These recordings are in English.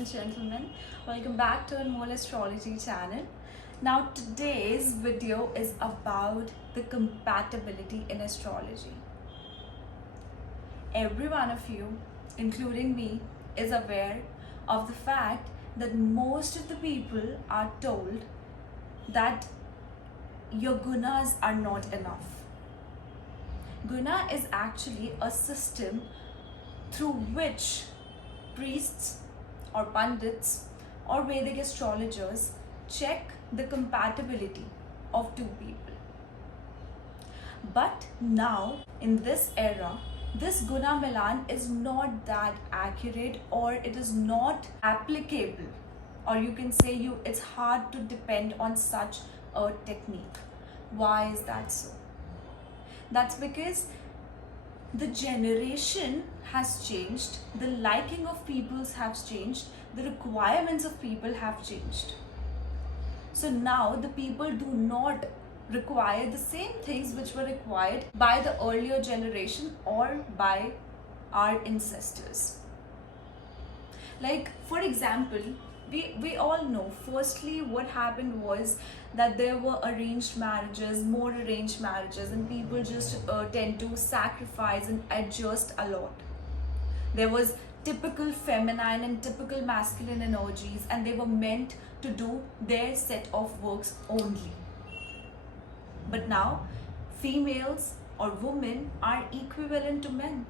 and gentlemen, welcome back to Anmoll Astrology channel. Now today's video is about the compatibility in astrology. Every one of you, including me, is aware of the fact that most of the people are told that your gunas are not enough. Guna is actually a system through which priests or pundits or Vedic astrologers check the compatibility of two people. But now, in this era, this Guna Milan is not that accurate, or it is not applicable, or you can say it's hard to depend on such a technique. Why is that so? That's because the generation has changed, the liking of peoples has changed, the requirements of people have changed. So now the people do not require the same things which were required by the earlier generation or by our ancestors. Like, for example, we all know, firstly, what happened was that there were arranged marriages, more arranged marriages, and people just tend to sacrifice and adjust a lot. There was typical feminine and typical masculine energies, and they were meant to do their set of works only. But now, females or women are equivalent to men.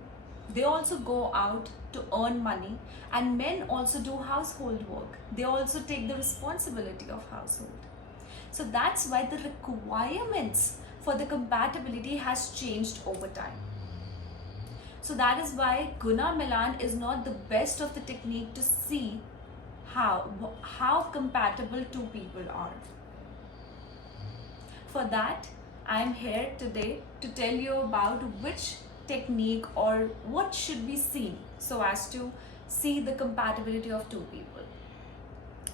They also go out to earn money, and men also do household work. They also take the responsibility of household. So that's why the requirements for the compatibility has changed over time. So that is why Guna Milan is not the best of the technique to see how compatible two people are. For that, I am here today to tell you about which technique or what should be seen so as to see the compatibility of two people.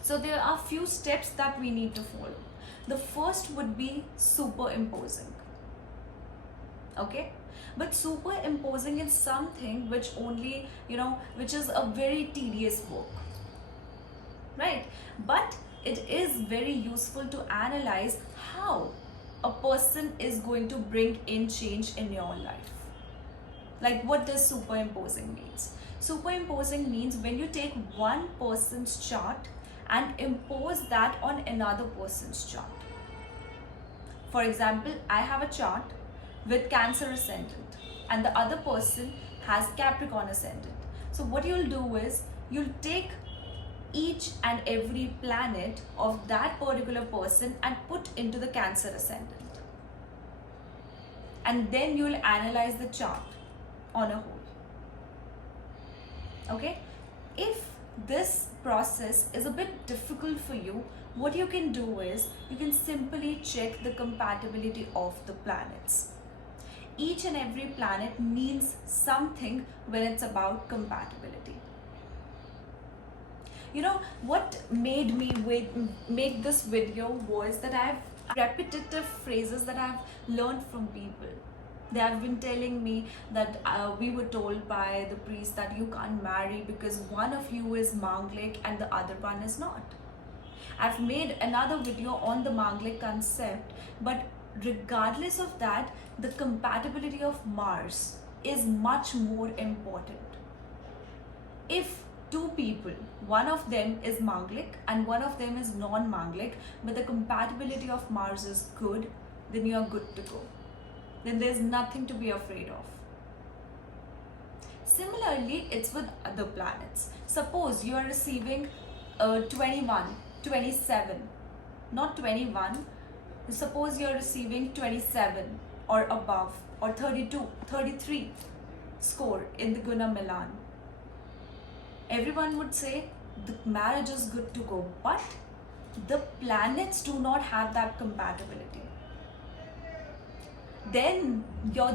So there are few steps that we need to follow. The first would be superimposing. Okay? But superimposing is something which only, which is a very tedious work. Right? But it is very useful to analyze how a person is going to bring in change in your life. Like, what does superimposing means? Superimposing means when you take one person's chart and impose that on another person's chart. For example, I have a chart with Cancer ascendant and the other person has Capricorn ascendant. So what you'll do is you'll take each and every planet of that particular person and put into the Cancer ascendant. And then you'll analyze the chart on a whole. Okay? If this process is a bit difficult for you, what you can do is you can simply check the compatibility of the planets. Each and every planet means something when it's about compatibility. What made me make this video was that I have repetitive phrases that I've learned from people. They have been telling me that we were told by the priest that you can't marry because one of you is Manglik and the other one is not. I've made another video on the Manglik concept, but regardless of that, the compatibility of Mars is much more important. If two people, one of them is Manglik and one of them is non-Manglik, but the compatibility of Mars is good, then you are good to go. Then there's nothing to be afraid of. Similarly, it's with other planets. Suppose you are receiving 21, 27, not 21. Suppose you are receiving 27 or above, or 32, 33 score in the Guna Milan. Everyone would say the marriage is good to go, but the planets do not have that compatibility. Then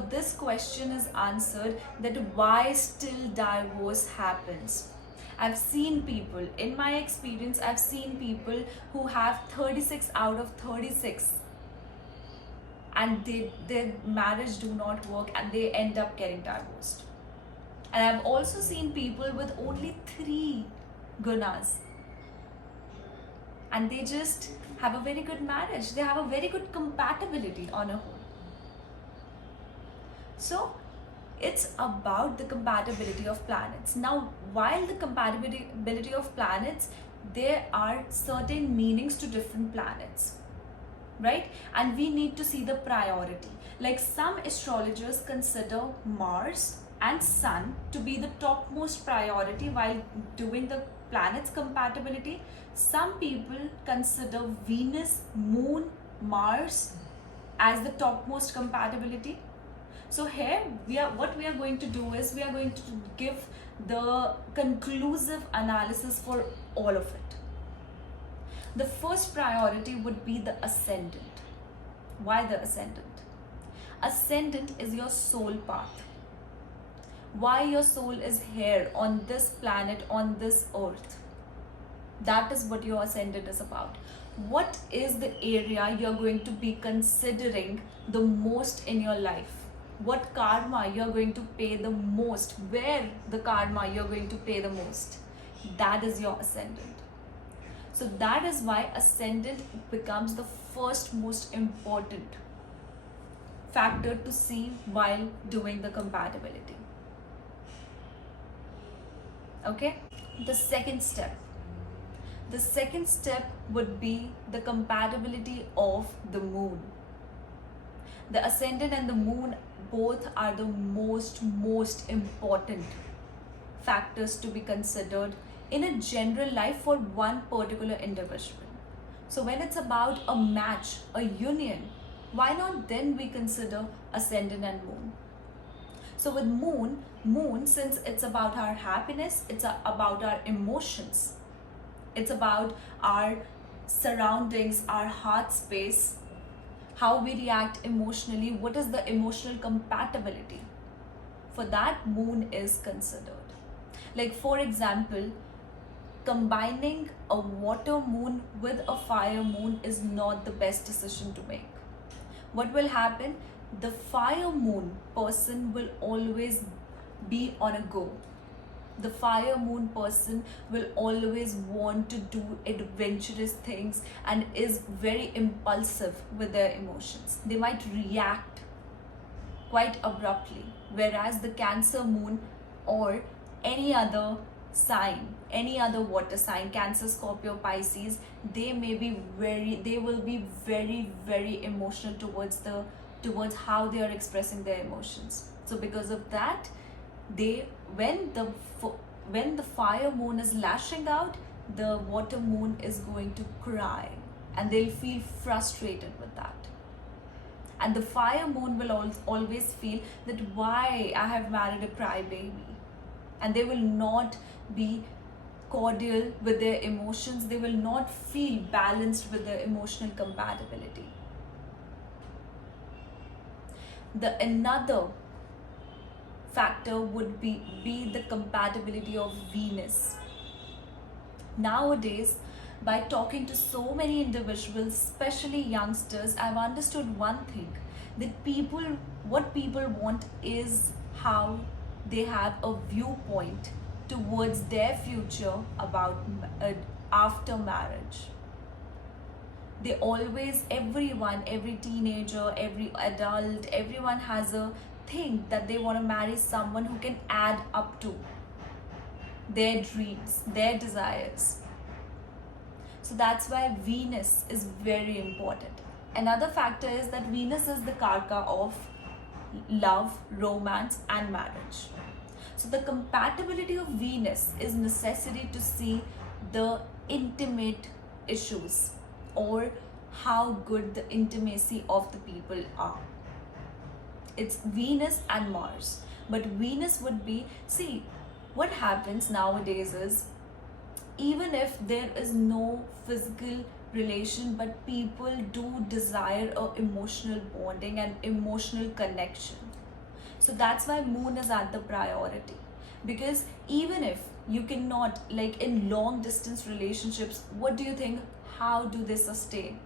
this question is answered, that why still divorce happens. I've seen people, in my experience, I've seen people who have 36 out of 36 and their marriage do not work and they end up getting divorced. And I've also seen people with only 3 gunas, and they just have a very good marriage. They have a very good compatibility on a whole. So it's about the compatibility of planets. Now, while the compatibility of planets, there are certain meanings to different planets, right? And we need to see the priority. Like some astrologers consider Mars and Sun to be the topmost priority while doing the planets compatibility. Some people consider Venus, Moon, Mars as the topmost compatibility. So here what we are going to do is we are going to give the conclusive analysis for all of it. The first priority would be the ascendant. Why the ascendant? Ascendant is your soul path. Why your soul is here on this planet, on this earth. That is what your ascendant is about. What is the area you're going to be considering the most in your life? What karma you're going to pay the most? Where the karma you're going to pay the most? That is your ascendant. So that is why ascendant becomes the first most important factor to see while doing the compatibility. Okay? The second step would be the compatibility of the moon. The ascendant and the moon both are the most important factors to be considered in a general life for one particular individual. So when it's about a match, a union, why not then we consider ascendant and moon? So with moon, since it's about our happiness, it's about our emotions, it's about our surroundings, our heart space, how we react emotionally, what is the emotional compatibility. For that, moon is considered. Like for example, combining a water moon with a fire moon is not the best decision to make. What will happen? The fire moon person will always be on a go. The fire moon person will always want to do adventurous things and is very impulsive with their emotions. They might react quite abruptly. Whereas the Cancer moon or any other sign, any other water sign, Cancer, Scorpio, Pisces, they will be very emotional towards how they are expressing their emotions. So because of that, when the fire moon is lashing out, the water moon is going to cry and they'll feel frustrated with that. And the fire moon will always feel that why I have married a crybaby, and they will not be cordial with their emotions. They will not feel balanced with their emotional compatibility. Another factor would be the compatibility of Venus. Nowadays, by talking to so many individuals, especially youngsters, I've understood one thing, that what people want is how they have a viewpoint towards their future about after marriage. They always, every teenager, every adult, everyone has a thing that they want to marry someone who can add up to their dreams, their desires. So that's why Venus is very important. Another factor is that Venus is the karka of love, romance and marriage. So the compatibility of Venus is necessary to see the intimate issues or how good the intimacy of the people are. It's Venus and Mars. But Venus would be, see, what happens nowadays is, even if there is no physical relation, but people do desire a emotional bonding and emotional connection. So that's why moon is at the priority. Because even if you cannot, like in long distance relationships, what do you think? How do they sustain?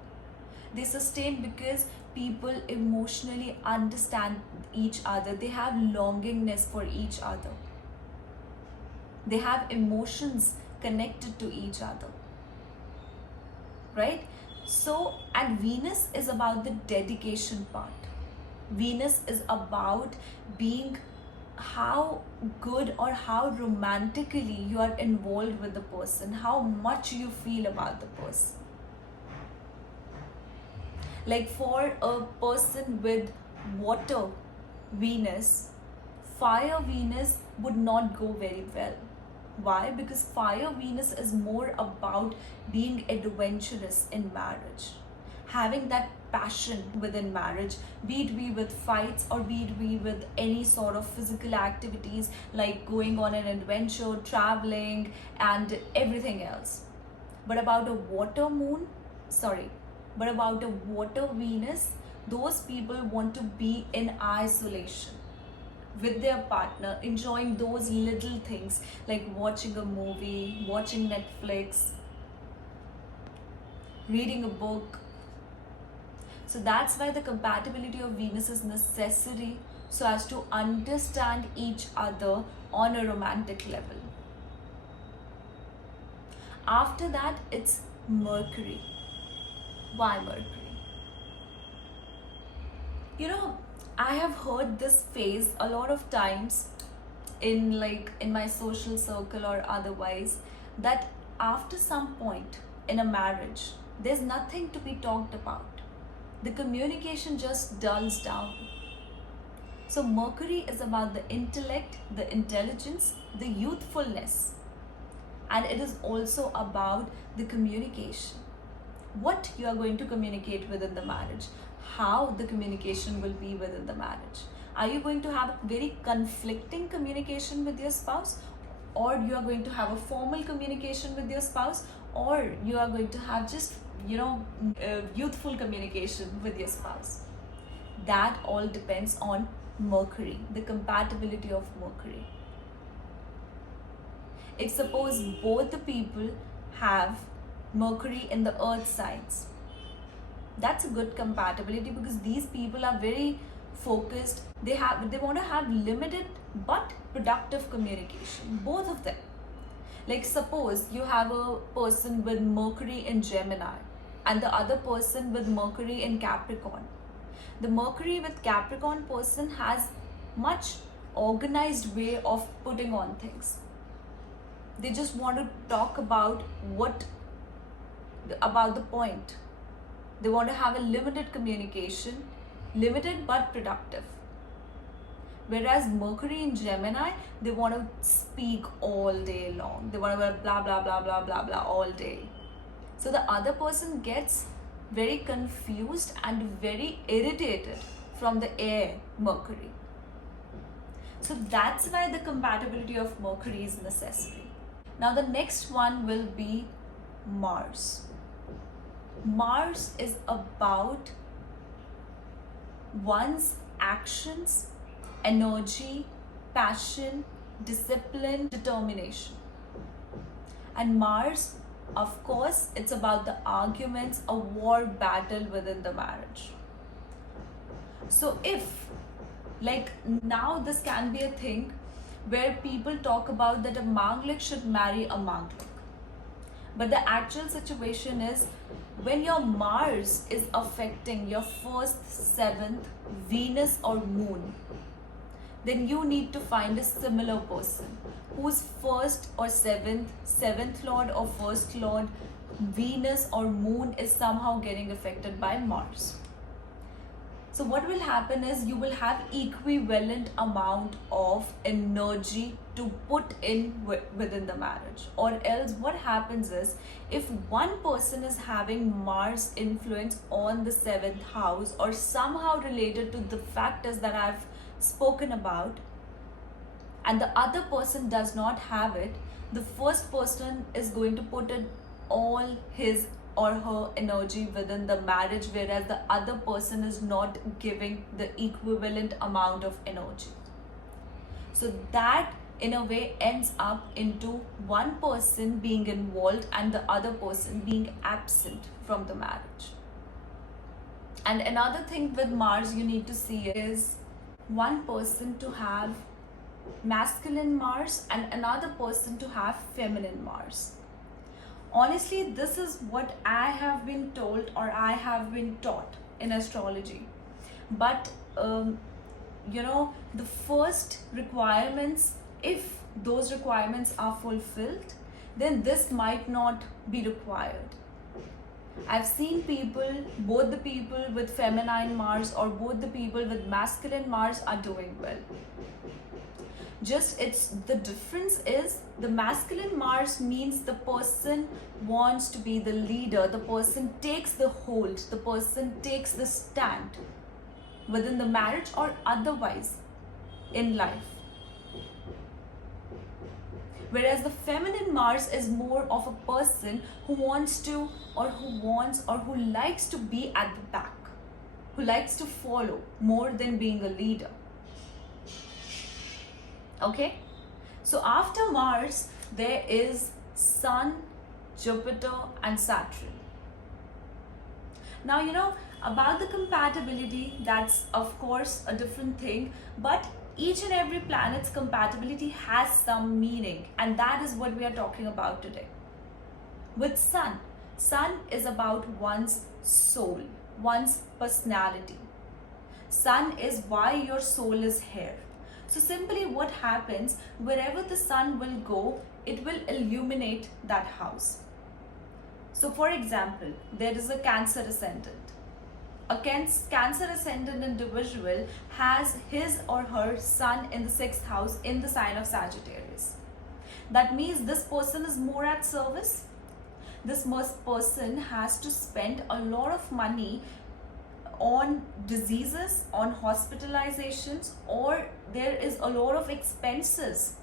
They sustain because people emotionally understand each other. They have longingness for each other. They have emotions connected to each other, right? So, and Venus is about the dedication part. Venus is about being how good or how romantically you are involved with the person, how much you feel about the person. Like for a person with water Venus, fire Venus would not go very well. Why? Because fire Venus is more about being adventurous in marriage, having that passion within marriage, be it be with fights or be it be with any sort of physical activities like going on an adventure, traveling, and everything else. But about a water moon, sorry, but about a water Venus, those people want to be in isolation with their partner, enjoying those little things like watching a movie, watching Netflix, reading a book. So that's why the compatibility of Venus is necessary, so as to understand each other on a romantic level. After that, it's Mercury. Why Mercury? You know, I have heard this phrase a lot of times in my social circle or otherwise, that after some point in a marriage, there's nothing to be talked about. The communication just dulls down. So Mercury is about the intellect, the intelligence, the youthfulness, and it is also about the communication. What you are going to communicate within the marriage, how the communication will be within the marriage. Are you going to have a very conflicting communication with your spouse, or you are going to have a formal communication with your spouse, or you are going to have just youthful communication with your spouse? That all depends on Mercury, the compatibility of Mercury. If suppose both the people have Mercury in the earth signs, that's a good compatibility, because these people are very focused. They want to have limited but productive communication, both of them. Like suppose you have a person with Mercury in Gemini and the other person with Mercury in Capricorn. The Mercury with Capricorn person has much organized way of putting on things. They just want to talk about the point. They want to have a limited communication, limited but productive. Whereas Mercury in Gemini, they want to speak all day long. They want to blah blah blah blah blah blah all day. So the other person gets very confused and very irritated from the air Mercury. So that's why the compatibility of Mercury is necessary. Now the next one will be Mars. Mars is about one's actions, energy, passion, discipline, determination. And Mars, of course, it's about the arguments, a war battle within the marriage. So if, like now this can be a thing where people talk about that a Manglik should marry a Manglik. But the actual situation is, when your Mars is affecting your first, seventh, Venus or Moon, then you need to find a similar person whose first or seventh lord or first lord, Venus or Moon is somehow getting affected by Mars. So what will happen is you will have equivalent amount of energy to put in within the marriage. Or else what happens is, if one person is having Mars influence on the 7th house or somehow related to the factors that I've spoken about, and the other person does not have it, the first person is going to put in all his or her energy within the marriage, whereas the other person is not giving the equivalent amount of energy. So that in a way ends up into one person being involved and the other person being absent from the marriage. And another thing with Mars you need to see is one person to have masculine Mars and another person to have feminine Mars. Honestly, this is what I have been told or I have been taught in astrology. But the first requirements, if those requirements are fulfilled, then this might not be required. I've seen people, both the people with feminine Mars or both the people with masculine Mars are doing well. Just the difference is the masculine Mars means the person wants to be the leader, the person takes the hold, the person takes the stand within the marriage or otherwise in life. Whereas the feminine Mars is more of a person who wants to or who likes to be at the back, who likes to follow more than being a leader. Okay? So after Mars, there is Sun, Jupiter and Saturn. Now, about the compatibility, that's of course a different thing, but each and every planet's compatibility has some meaning, and that is what we are talking about today. With Sun is about one's soul, one's personality. Sun is why your soul is here. So simply what happens, wherever the sun will go, it will illuminate that house. So for example, there is a Cancer ascendant. A Cancer ascendant individual has his or her sun in the 6th house in the sign of Sagittarius. That means this person is more at service. This person has to spend a lot of money on diseases, on hospitalizations, or there is a lot of expenses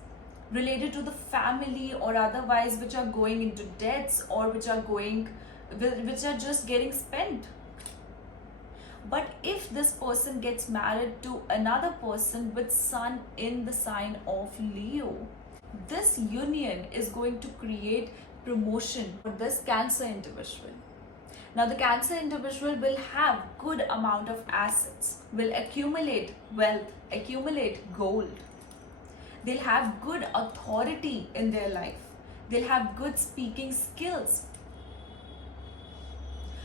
related to the family or otherwise which are going into debts or which are just getting spent. But if this person gets married to another person with sun in the sign of Leo, this union is going to create promotion for this Cancer individual. Now the Cancer individual will have good amount of assets, will accumulate wealth, accumulate gold. They'll have good authority in their life. They'll have good speaking skills.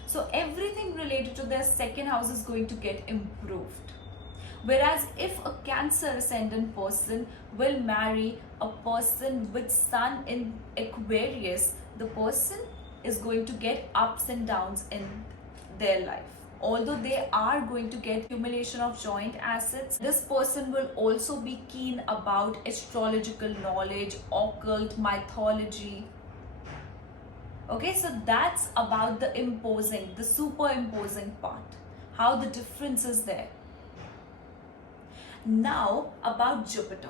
So everything related to their 2nd house is going to get improved. Whereas if a Cancer ascendant person will marry a person with sun in Aquarius, the person is going to get ups and downs in their life. Although they are going to get accumulation of joint assets, this person will also be keen about astrological knowledge, occult, mythology. Okay, so that's about the imposing, the superimposing part, how the difference is there. Now about Jupiter.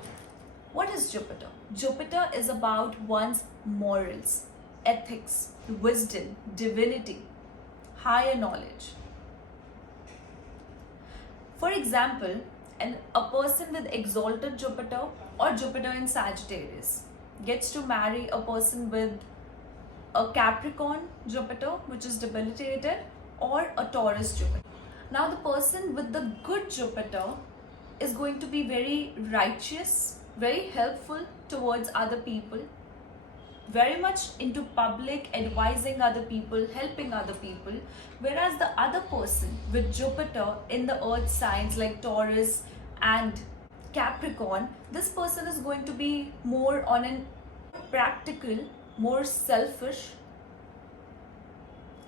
What is Jupiter? Jupiter is about one's morals, ethics, wisdom, divinity, higher knowledge. For example, a person with exalted Jupiter or Jupiter in Sagittarius gets to marry a person with a Capricorn Jupiter, which is debilitated, or a Taurus Jupiter. Now the person with the good Jupiter is going to be very righteous, very helpful towards other people, very much into public, advising other people, helping other people. Whereas the other person with Jupiter in the earth signs like Taurus and Capricorn, this person is going to be more on an practical, more selfish,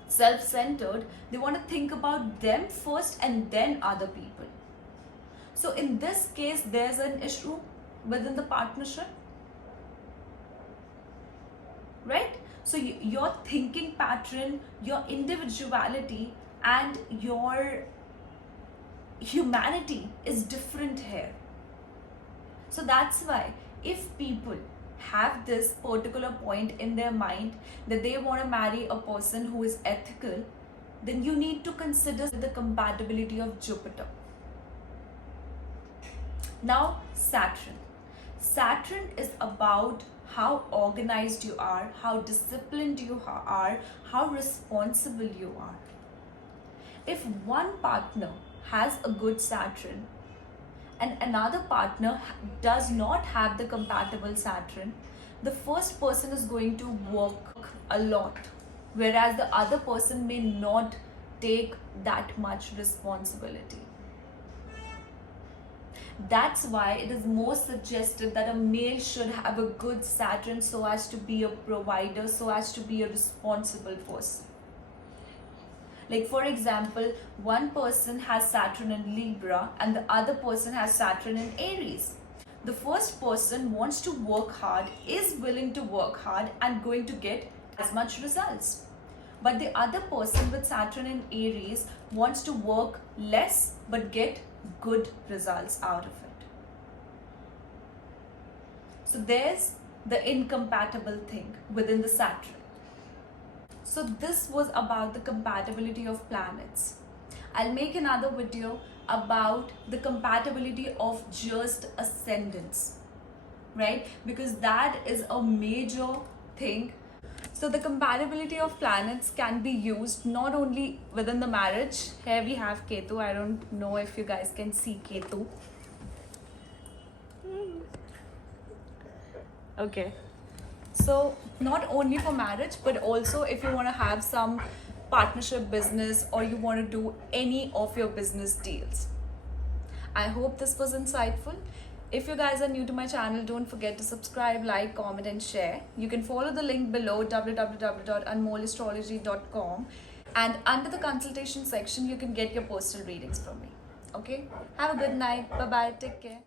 self-centered. They want to think about them first and then other people. So in this case, there's an issue within the partnership, right? So your thinking pattern, your individuality and your humanity is different here. So that's why if people have this particular point in their mind that they want to marry a person who is ethical, then you need to consider the compatibility of Jupiter. Now Saturn. Saturn is about how organized you are, how disciplined you are, how responsible you are. If one partner has a good Saturn and another partner does not have the compatible Saturn, the first person is going to work a lot, whereas the other person may not take that much responsibility. That's why it is more suggested that a male should have a good Saturn so as to be a provider, so as to be a responsible person. Like for example, one person has Saturn in Libra and the other person has Saturn in Aries. The first person wants to work hard, is willing to work hard and going to get as much results. But the other person with Saturn in Aries wants to work less but get good results out of it. So there's the incompatible thing within the Saturn. So this was about the compatibility of planets. I'll make another video about the compatibility of just ascendants, right? Because that is a major thing. So the compatibility of planets can be used not only within the marriage. Here we have Ketu. I don't know if you guys can see Ketu. Okay. So not only for marriage, but also if you want to have some partnership business or you want to do any of your business deals. I hope this was insightful. If you guys are new to my channel, don't forget to subscribe, like, comment and share. You can follow the link below, www.anmollastrology.com, and under the consultation section you can get your personal readings from me. Okay, have a good night. Bye bye, take care.